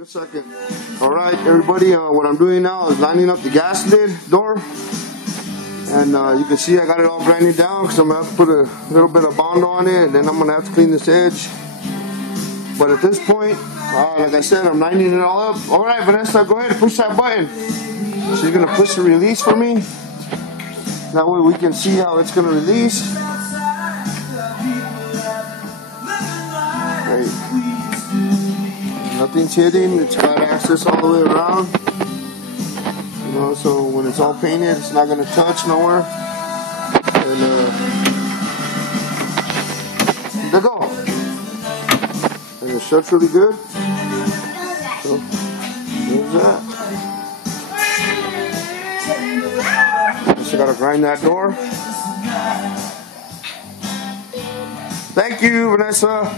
in a second. Alright everybody, what I'm doing now is lining up the gas lid door. And you can see I got it all grinded down because I'm going to have to put a little bit of Bondo on it, and then I'm going to have to clean this edge. But at this point, like I said, I'm lining it all up. Alright Vanessa, go ahead and push that button. She's going to push the release for me. That way we can see how it's going to release. Great. Nothing's hitting, it's got access all the way around. You know, so when it's all painted, it's not going to touch nowhere. And there go. And it shuts really good. So there's that. Just gotta grind that door. Thank you, Vanessa.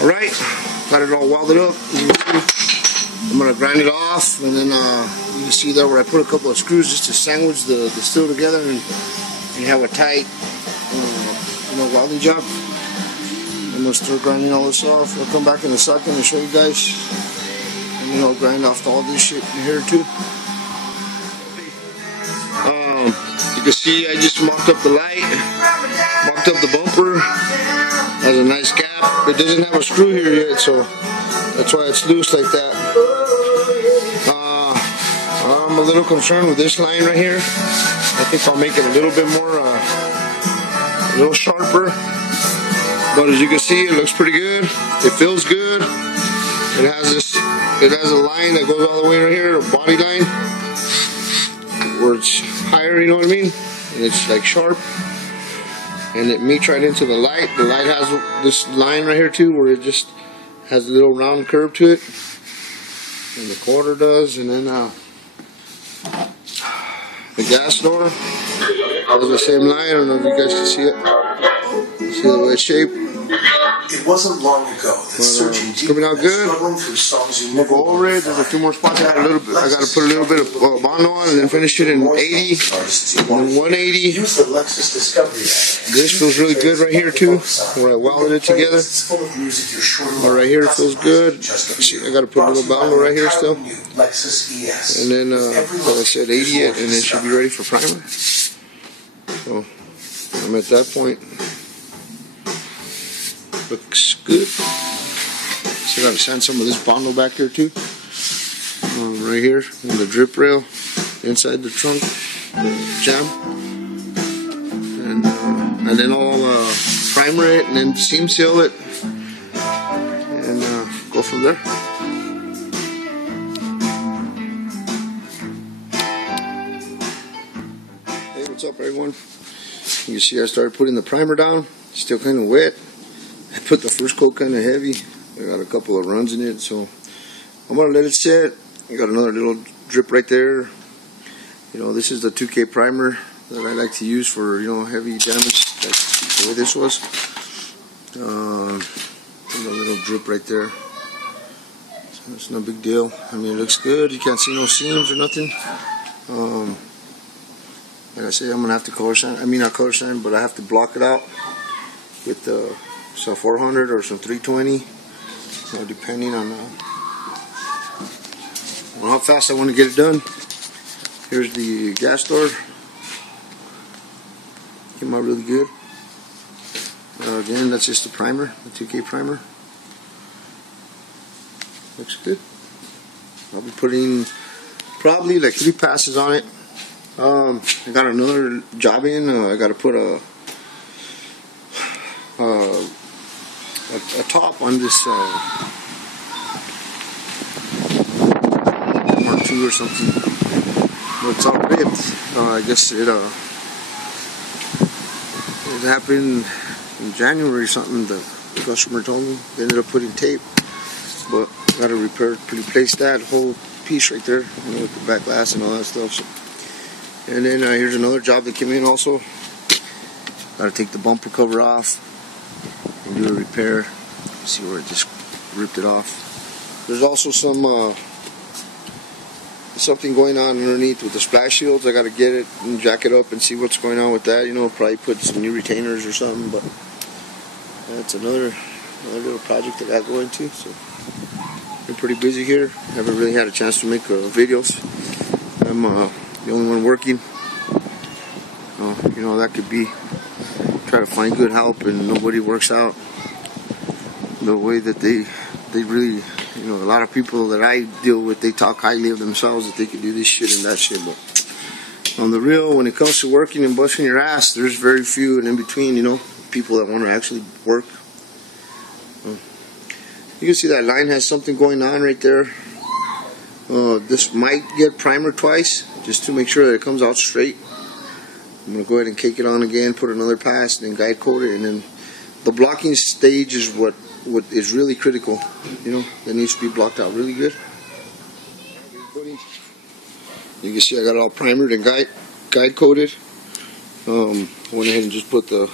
Alright, got it all welded up. I'm going to grind it off, and then you can see there where I put a couple of screws just to sandwich the steel together, and you have a tight welding job. I'm going to start grinding all this off. I'll come back in a second and show you guys. And then I'll grind off all this shit in here too. You can see I just mocked up the light, mocked up the bumper. Has a nice gap. It doesn't have a screw here yet, so that's why it's loose like that. I'm a little concerned with this line right here. I think I'll make it a little bit more, a little sharper. But as you can see, it looks pretty good. It feels good. It has a line that goes all the way right here, a body line, where it's higher, you know what I mean? And it's like sharp. And it meets right into the light. The light has this line right here too, where it just has a little round curve to it. And the quarter does. And then the gas door has the same line. I don't know if you guys can see it. See the way it's shaped. It wasn't long ago that searching it's coming out good. We'll go over it. There's a few more spots. I got to put a little bit of Bondo on, and then finish it in 80 and 180. This feels really good right here too, where I welded it together. Right here it feels good. See, I got to put a little Bondo right here still. And then, like I said, 80 it, and it should be ready for primer. So I'm at that point. Looks good. So I gotta sand some of this Bondo back here too. Right here on the drip rail. inside the trunk, the jam, and then I'll primer it and then seam seal it and go from there. Hey, what's up everyone? You see I started putting the primer down, still kind of wet. I put the first coat kind of heavy. I got a couple of runs in it, so I'm going to let it sit. I got another little drip right there. You know, this is the 2K primer that I like to use for, you know, heavy damage, like the way this was. A little drip right there. So it's no big deal. I mean, it looks good. You can't see no seams or nothing. Like I say, I'm going to have to color sand. I mean, not color sand, but I have to block it out with some 400 or some 320. You know, depending on how fast I want to get it done. Here's the gas door. Came out really good. Again, that's just the primer, the 2K primer. Looks good. I'll be putting probably like 3 passes on it. I got another job in. I got to put a top on this Mark II or something. But it's all ripped. I guess it happened in January or something. The customer told me they ended up putting tape, but I got to replace that whole piece right there, you know, with the back glass and all that stuff. So. And then here's another job that came in also. Got to take the bumper cover off and do a repair. See where it just ripped it off. There's also something going on underneath with the splash shields. I got to get it and jack it up and see what's going on with that. You know, probably put some new retainers or something. But that's another little project I got going too. So been pretty busy here. Haven't really had a chance to make videos. I'm the only one working. You know, that could be try to find good help and nobody works out the way that they really, you know, a lot of people that I deal with, they talk highly of themselves that they can do this shit and that shit, but on the real, when it comes to working and busting your ass, there's very few and in between, you know, people that want to actually work. You can see that line has something going on right there. This might get primered twice just to make sure that it comes out straight. I'm going to go ahead and cake it on again, put another pass, and then guide coat it, and then the blocking stage is what is really critical. You know, that needs to be blocked out really good. You can see I got it all primered and guide coated. Went ahead and just put the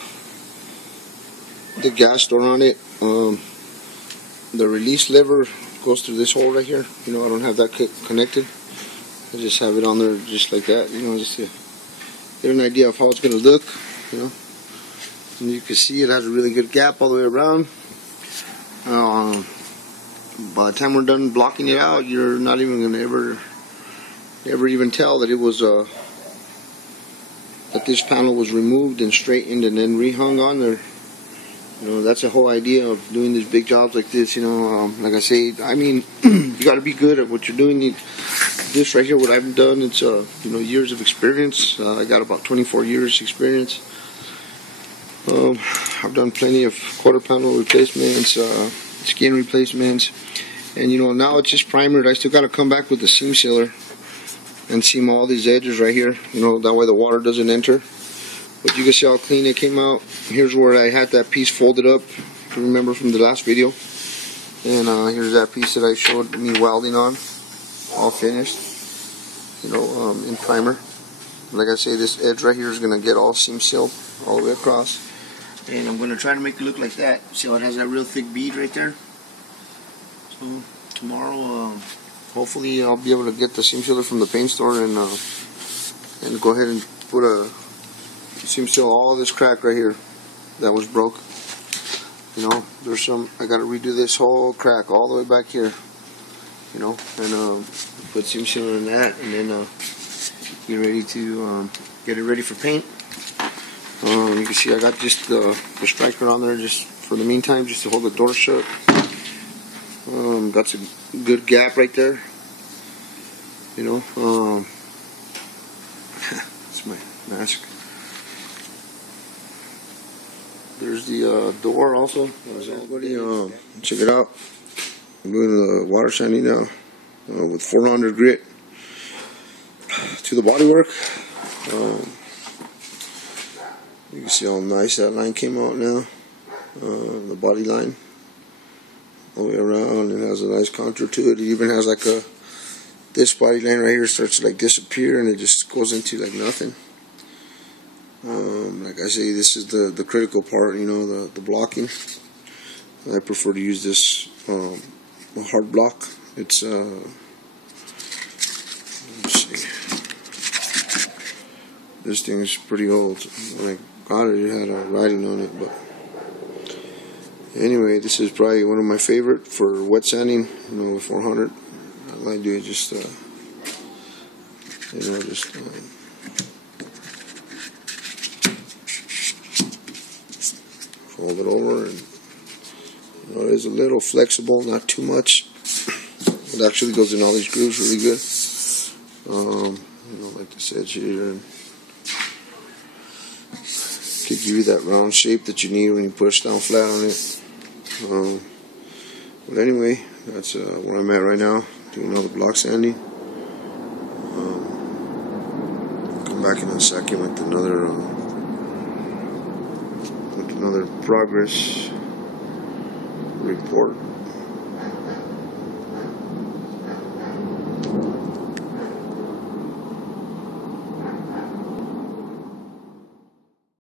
gas door on it. The release lever goes through this hole right here. You know, I don't have that connected. I just have it on there just like that. You know, just to get an idea of how it's going to look. You know, and you can see it has a really good gap all the way around. By the time we're done blocking it out, you're not even going to ever even tell that it was that this panel was removed and straightened and then rehung on there. You know, that's the whole idea of doing these big jobs like this. You know, like I say, I mean, you got to be good at what you're doing. This right here, what I've done, it's you know, years of experience. I got about 24 years experience. I've done plenty of quarter panel replacements, skin replacements, and you know, now it's just primered. I still got to come back with the seam sealer and seam all these edges right here. You know, that way the water doesn't enter. But you can see how clean it came out. Here's where I had that piece folded up, if you remember from the last video. And here's that piece that I showed me welding on, all finished. You know, in primer. Like I say, this edge right here is going to get all seam sealed all the way across. And I'm going to try to make it look like that. See how it has that real thick bead right there? So tomorrow, hopefully I'll be able to get the seam sealer from the paint store and go ahead and put a seam seal all this crack right here that was broke. You know, there's some, I got to redo this whole crack all the way back here. You know, and put seam sealer in that, and then get ready to get it ready for paint. You can see I got just the striker on there just for the meantime, just to hold the door shut. Got some good gap right there. You know, mask. There's the door also. Everybody, check it out. I'm doing the water sanding now with 400 grit to the bodywork. You can see how nice that line came out now. The body line all the way around. It has a nice contour to it. It even has like this body line right here starts to like disappear and it just goes into like nothing. Like I say, this is the critical part, you know, the blocking. I prefer to use this a hard block. It's let's see. This thing is pretty old. When I got it, it had a writing on it, but anyway, this is probably one of my favorite for wet sanding. You know, with 400, all I do is just you know, just fold it over, and you know, it is a little flexible, not too much. It actually goes in all these grooves really good. You know, like this edge here, and could give you that round shape that you need when you push down flat on it. But anyway, that's where I'm at right now, doing all the block sanding. Come back in a second with another progress report.